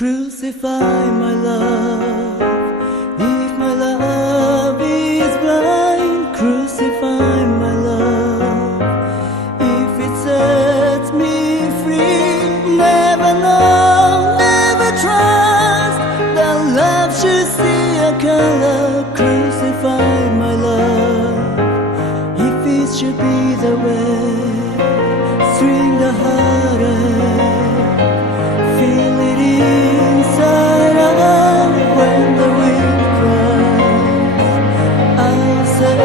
Crucify my love, if my love is blind. Crucify my love, if it sets me free. Never know, never trust that love should see a color. Crucify my love, if it should be the way. String the heartache, feel it inside out when the wind cries. I'll say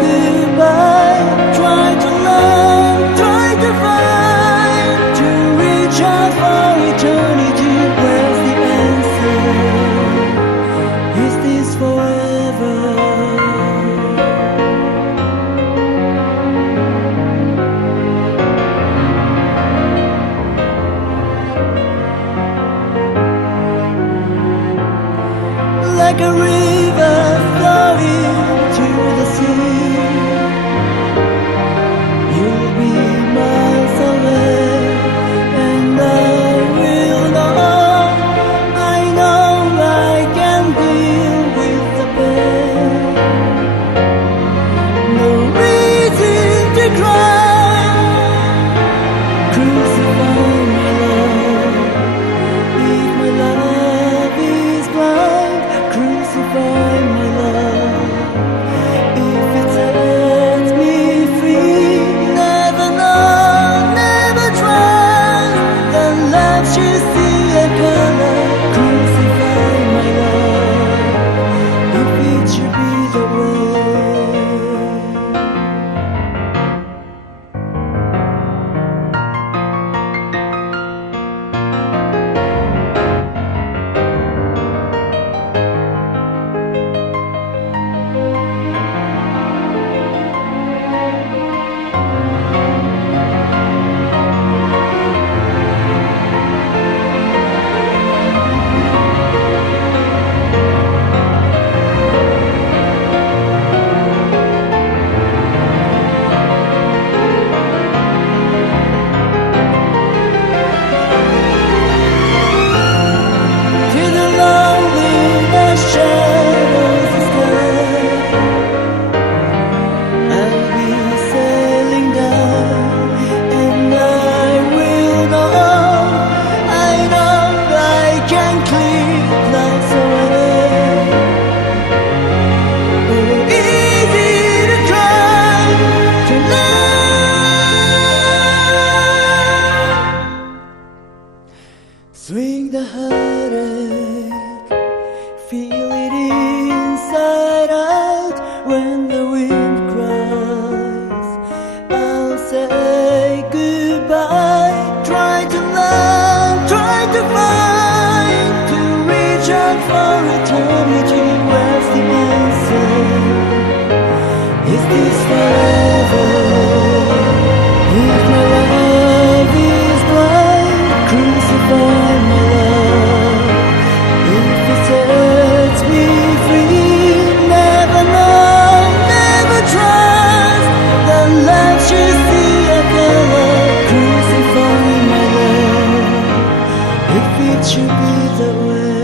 goodbye, try to love, try to find, to reach out for eternity. Where's the answer? Is this forever? Like a river flowing to the sea, you'll be miles away, and I will know. I know I can deal with the pain. No reason to cry. Crucify my love, if my love is blind. Crucify my love, if it sets me free. Never know, never trust that love should see a color. Crucify my love, if it should be the way. Swing the heartache, feel it inside out when the wind cries. I'll say goodbye, try to love, try to find, to reach out for eternity. Where's the answer? Is this forever? If my love is blind, crucify my love, if it sets me free. Never know, never trust that love should see a color. Crucify my love, if it should be the way.